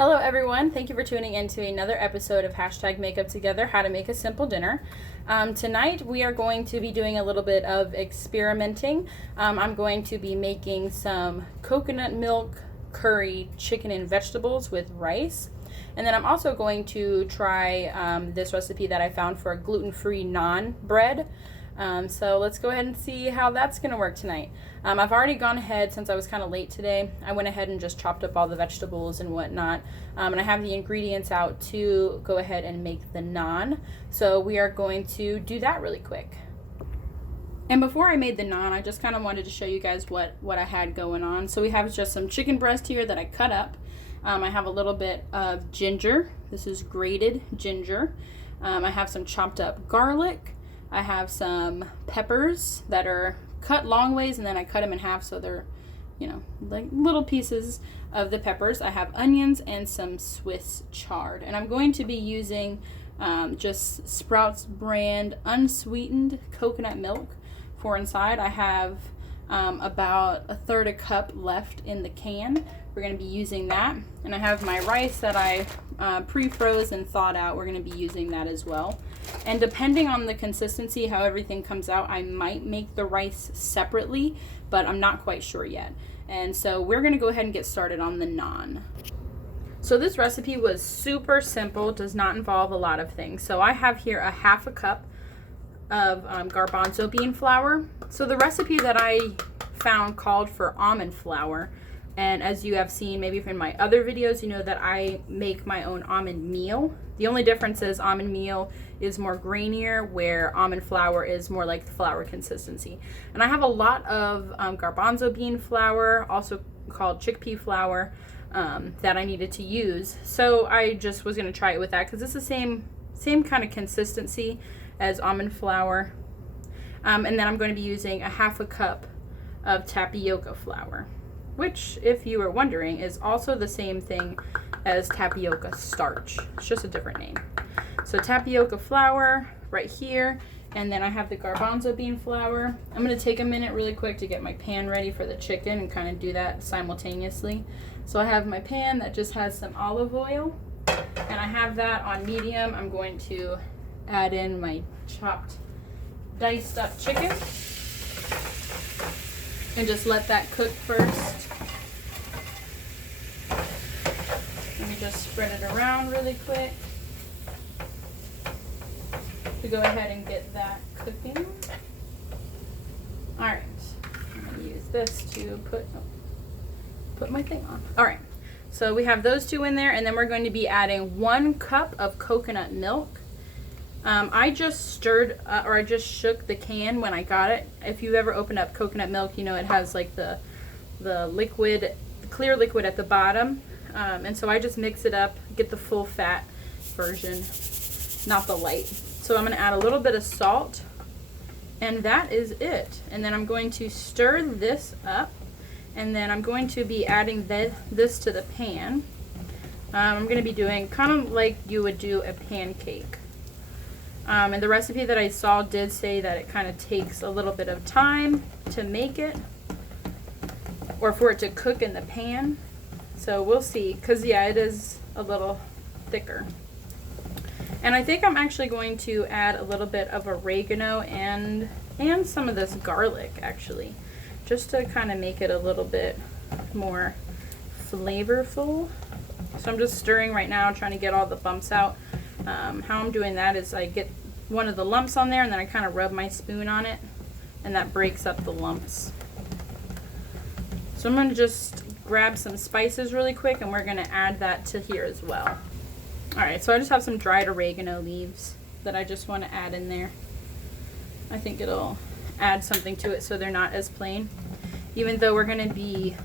Hello everyone, thank you for tuning in to another episode of Hashtag Makeup Together, How to Make a Simple Dinner. Tonight we are going to be doing a little bit of experimenting. I'm going to be making some coconut milk curry chicken and vegetables with rice. And then I'm also going to try this recipe that I found for a gluten-free naan bread. So let's go ahead and see how that's going to work tonight. I've already gone ahead, since I was kind of late today, I went ahead and just chopped up all the vegetables and whatnot. And I have the ingredients out to go ahead and make the naan. So we are going to do that really quick. And before I made the naan, I just kind of wanted to show you guys what I had going on. So we have just some chicken breast here that I cut up. I have a little bit of ginger. This is grated ginger. I have some chopped up garlic. I have some peppers that are cut long ways, and then I cut them in half so they're, like little pieces of the peppers. I have onions and some Swiss chard. And I'm going to be using just Sprouts brand unsweetened coconut milk for inside. I have about a third a cup left in the can. We're going to be using that. And I have my rice that I pre-froze and thawed out. We're going to be using that as well. And depending on the consistency, how everything comes out, I might make the rice separately, but I'm not quite sure yet. And so we're going to go ahead and get started on the naan. So this recipe was super simple, does not involve a lot of things. So I have here a half a cup of garbanzo bean flour. So the recipe that I found called for almond flour. And as you have seen maybe from my other videos, you know that I make my own almond meal. The only difference is almond meal is more grainier, where almond flour is more like the flour consistency. And I have a lot of garbanzo bean flour, also called chickpea flour, that I needed to use. So I just was going to try it with that because it's the same kind of consistency as almond flour. And then I'm going to be using a half a cup of tapioca flour, which, if you were wondering, is also the same thing as tapioca starch. It's just a different name. So tapioca flour right here, and then I have the garbanzo bean flour. I'm going to take a minute really quick to get my pan ready for the chicken and kind of do that simultaneously. So I have my pan that just has some olive oil, and I have that on medium. I'm going to add in my chopped, diced up chicken and just let that cook first. Let me just spread it around really quick to go ahead and get that cooking. All right, I'm gonna use this to put my thing on. All right, so we have those two in there, and then we're going to be adding 1 cup of coconut milk. I just stirred, or I just shook the can when I got it. If you ever open up coconut milk, you know it has like the liquid, the clear liquid at the bottom. And so I just mix it up, get the full fat version, not the light. So I'm going to add a little bit of salt, and that is it. And then I'm going to stir this up, and then I'm going to be adding this to the pan. I'm going to be doing kind of like you would do a pancake. And the recipe that I saw did say that it kind of takes a little bit of time to make it, or for it to cook in the pan. So we'll see, because yeah, it is a little thicker. And I think I'm actually going to add a little bit of oregano and some of this garlic, actually, just to kind of make it a little bit more flavorful. So I'm just stirring right now, trying to get all the bumps out. How I'm doing that is I get one of the lumps on there, and then I kind of rub my spoon on it, and that breaks up the lumps. So I'm going to just grab some spices really quick, and we're going to add that to here as well. Alright, so I just have some dried oregano leaves that I just want to add in there. I think it'll add something to it so they're not as plain. Even though we're going to be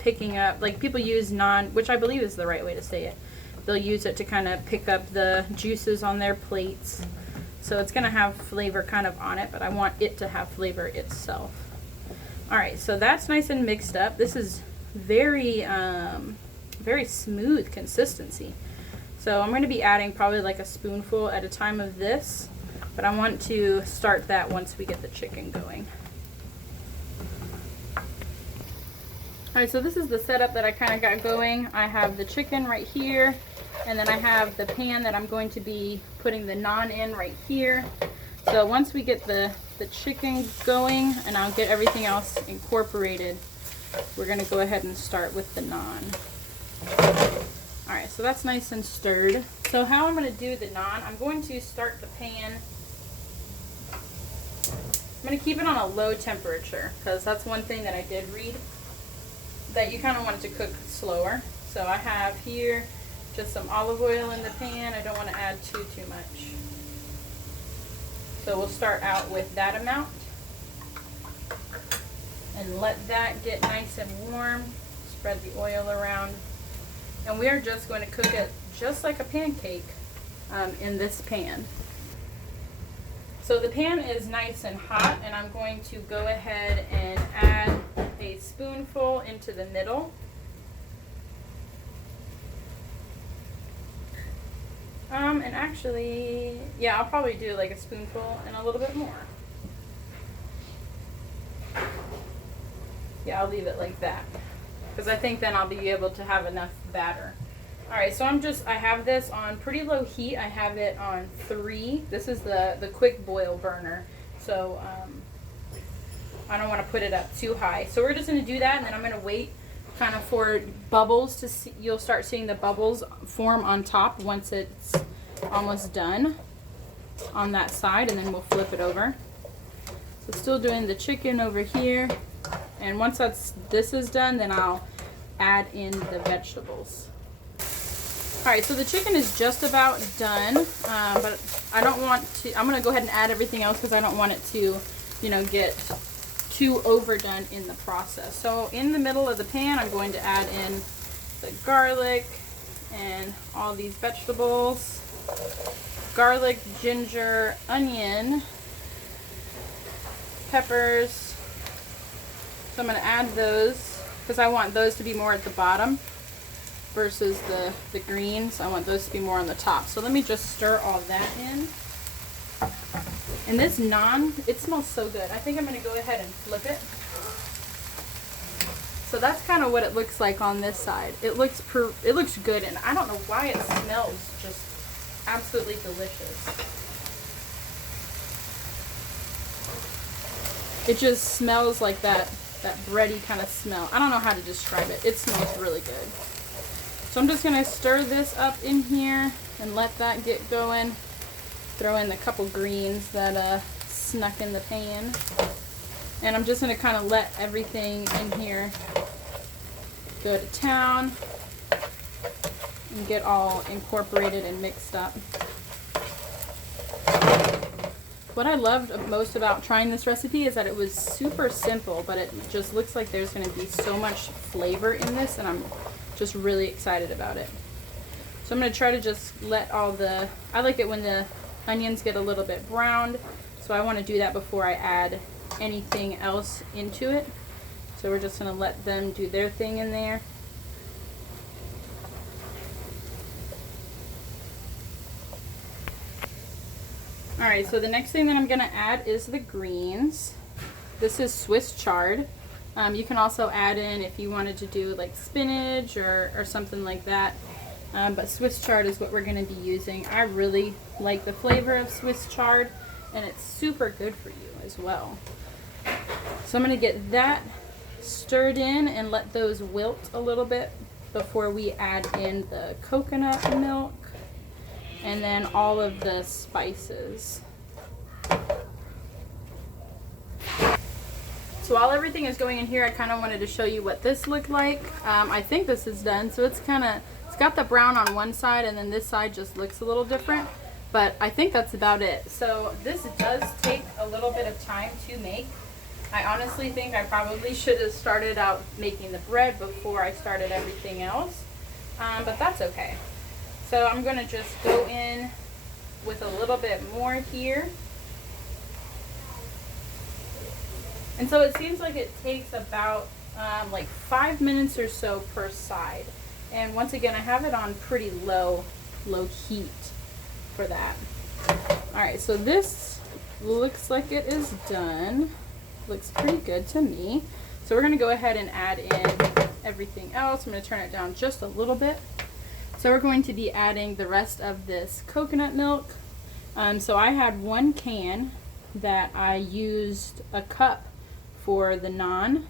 picking up, like people use naan, which I believe is the right way to say it. They'll use it to kind of pick up the juices on their plates. So it's going to have flavor kind of on it, but I want it to have flavor itself. Alright, so that's nice and mixed up. This is very, very smooth consistency. So I'm going to be adding probably like a spoonful at a time of this, but I want to start that once we get the chicken going. Alright, so this is the setup that I kind of got going. I have the chicken right here, and then I have the pan that I'm going to be putting the naan in right here. So once we get the chicken going, and I'll get everything else incorporated, we're going to go ahead and start with the naan. Alright, so that's nice and stirred. So how I'm going to do the naan, I'm going to start the pan. I'm going to keep it on a low temperature, because that's one thing that I did read, that you kind of want it to cook slower. So I have here just some olive oil in the pan. I don't want to add too much. So we'll start out with that amount and let that get nice and warm. Spread the oil around. And we are just going to cook it just like a pancake in this pan. So the pan is nice and hot, and I'm going to go ahead and add a spoonful into the middle. And actually, yeah, I'll probably do like a spoonful and a little bit more. Yeah, I'll leave it like that, because I think then I'll be able to have enough batter. Alright, so I have this on pretty low heat. I have it on 3. This is the quick boil burner. So I don't want to put it up too high. So we're just going to do that, and then I'm going to wait kind of for bubbles to see. You'll start seeing the bubbles form on top once it's almost done on that side, and then we'll flip it over. So still doing the chicken over here. And once this is done, then I'll add in the vegetables. Alright, so the chicken is just about done, but I don't want to, I'm going to go ahead and add everything else because I don't want it to, get too overdone in the process. So in the middle of the pan, I'm going to add in the garlic and all these vegetables. Garlic, ginger, onion, peppers. So I'm going to add those because I want those to be more at the bottom versus the greens. I want those to be more on the top. So let me just stir all that in. And this naan, it smells so good. I think I'm going to go ahead and flip it. So that's kind of what it looks like on this side. It looks good, and I don't know why it smells just absolutely delicious. It just smells like that bready kind of smell. I don't know how to describe it. It smells really good. So I'm just going to stir this up in here and let that get going. Throw in a couple greens that snuck in the pan. And I'm just going to kind of let everything in here go to town and get all incorporated and mixed up. What I loved most about trying this recipe is that it was super simple, but it just looks like there's going to be so much flavor in this, and I'm just really excited about it. So I'm going to try to just let I like it when the onions get a little bit browned, so I want to do that before I add anything else into it. So we're just going to let them do their thing in there. Alright, so the next thing that I'm going to add is the greens. This is Swiss chard. You can also add in if you wanted to do like spinach or something like that. But Swiss chard is what we're going to be using. I really like the flavor of Swiss chard, and it's super good for you as well. So I'm going to get that stirred in and let those wilt a little bit before we add in the coconut milk and then all of the spices. So while everything is going in here, I kind of wanted to show you what this looked like. I think this is done, so it's got the brown on one side, and then this side just looks a little different, but I think that's about it. So this does take a little bit of time to make. I honestly think I probably should have started out making the bread before I started everything else, but that's okay. So I'm going to just go in with a little bit more here. And so it seems like it takes about like 5 minutes or so per side. And once again, I have it on pretty low heat for that. Alright, so this looks like it is done. Looks pretty good to me. So we're going to go ahead and add in everything else. I'm going to turn it down just a little bit. So we're going to be adding the rest of this coconut milk. So I had 1 can that I used a cup for the naan,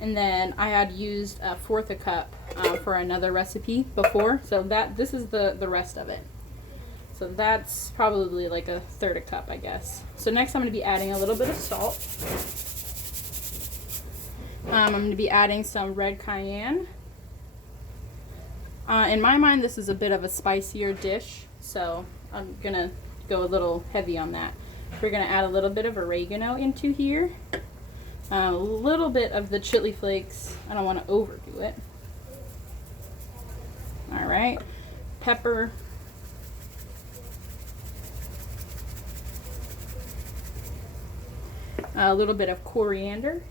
and then I had used 1/4 a cup for another recipe before. So this is the rest of it. So that's probably like 1/3 a cup, I guess. So next I'm going to be adding a little bit of salt. I'm going to be adding some red cayenne. In my mind, this is a bit of a spicier dish, so I'm going to go a little heavy on that. We're going to add a little bit of oregano into here. A little bit of the chili flakes. I don't want to overdo it. All right. Pepper. A little bit of coriander.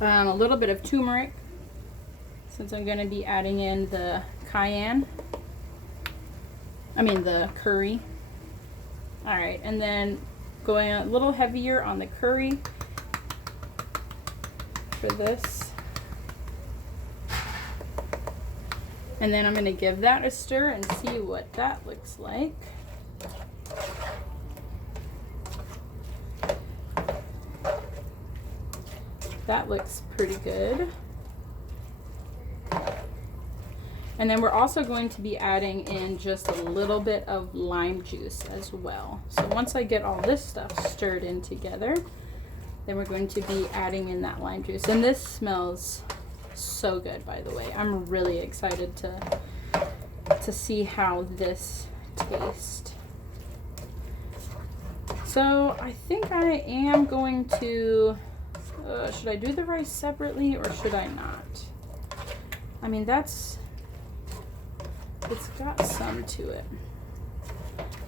A little bit of turmeric, since I'm going to be adding in the the curry. All right, and then going a little heavier on the curry for this. And then I'm going to give that a stir and see what that looks like. That looks pretty good. And then we're also going to be adding in just a little bit of lime juice as well. So once I get all this stuff stirred in together, then we're going to be adding in that lime juice. And this smells so good, by the way. I'm really excited to see how this tastes. So I think I am going to, should I do the rice separately or should I not? I mean, it's got some to it.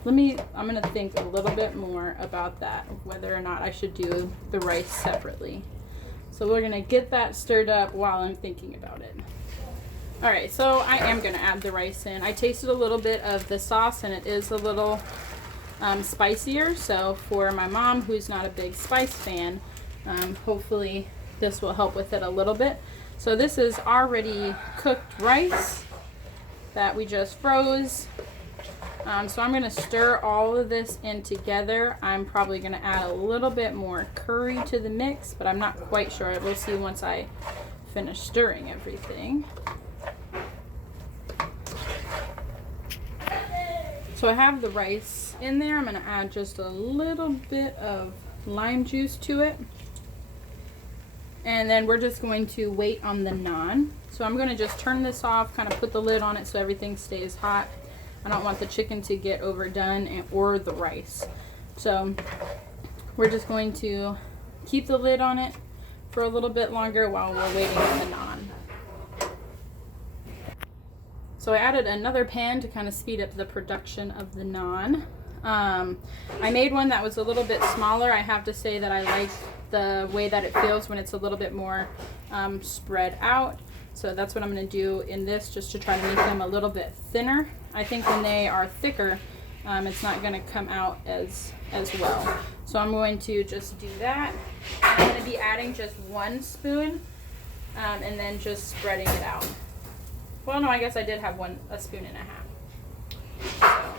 I'm gonna think a little bit more about that, whether or not I should do the rice separately. So we're gonna get that stirred up while I'm thinking about it. All right, so I am gonna add the rice in. I tasted a little bit of the sauce and it is a little spicier. So for my mom, who's not a big spice fan, hopefully this will help with it a little bit. So this is already cooked rice that we just froze. So I'm going to stir all of this in together. I'm probably going to add a little bit more curry to the mix, but I'm not quite sure. We'll see once I finish stirring everything. So I have the rice in there. I'm going to add just a little bit of lime juice to it. And then we're just going to wait on the naan. So I'm going to just turn this off, kind of put the lid on it so everything stays hot. I don't want the chicken to get overdone or the rice. So we're just going to keep the lid on it for a little bit longer while we're waiting on the naan. So I added another pan to kind of speed up the production of the naan. I made one that was a little bit smaller. I have to say that I like the way that it feels when it's a little bit more spread out. So that's what I'm going to do in this, just to try to make them a little bit thinner. I think when they are thicker, it's not going to come out as well. So I'm going to just do that. I'm going to be adding just 1 spoon and then just spreading it out. Well, no, I guess I did have 1 spoon and a half.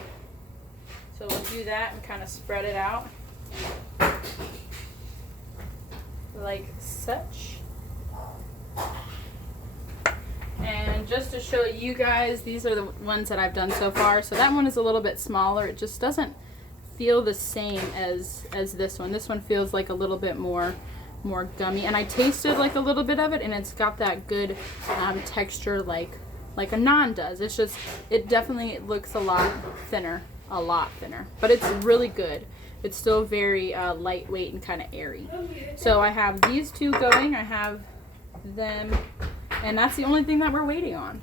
So we'll do that and kind of spread it out like such. And just to show you guys, these are the ones that I've done so far. So that one is a little bit smaller. It just doesn't feel the same as this one. This one feels like a little bit more gummy. And I tasted like a little bit of it, and it's got that good texture like a naan does. It's just, it definitely looks a lot thinner. But it's really good. It's still very lightweight and kind of airy. So I have these two going. I have them. And that's the only thing that we're waiting on.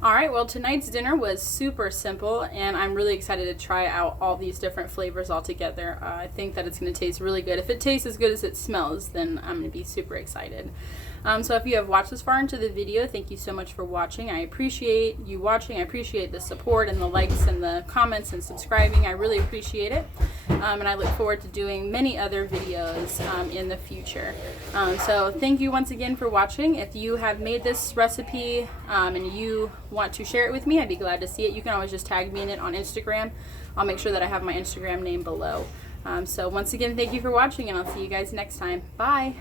All right, well, tonight's dinner was super simple, and I'm really excited to try out all these different flavors all together. I think that it's going to taste really good. If it tastes as good as it smells, then I'm going to be super excited. So if you have watched this far into the video, thank you so much for watching. I appreciate you watching. I appreciate the support and the likes and the comments and subscribing. I really appreciate it. And I look forward to doing many other videos in the future. So thank you once again for watching. If you have made this recipe and you want to share it with me, I'd be glad to see it. You can always just tag me in it on Instagram. I'll make sure that I have my Instagram name below. So once again, thank you for watching, and I'll see you guys next time. Bye!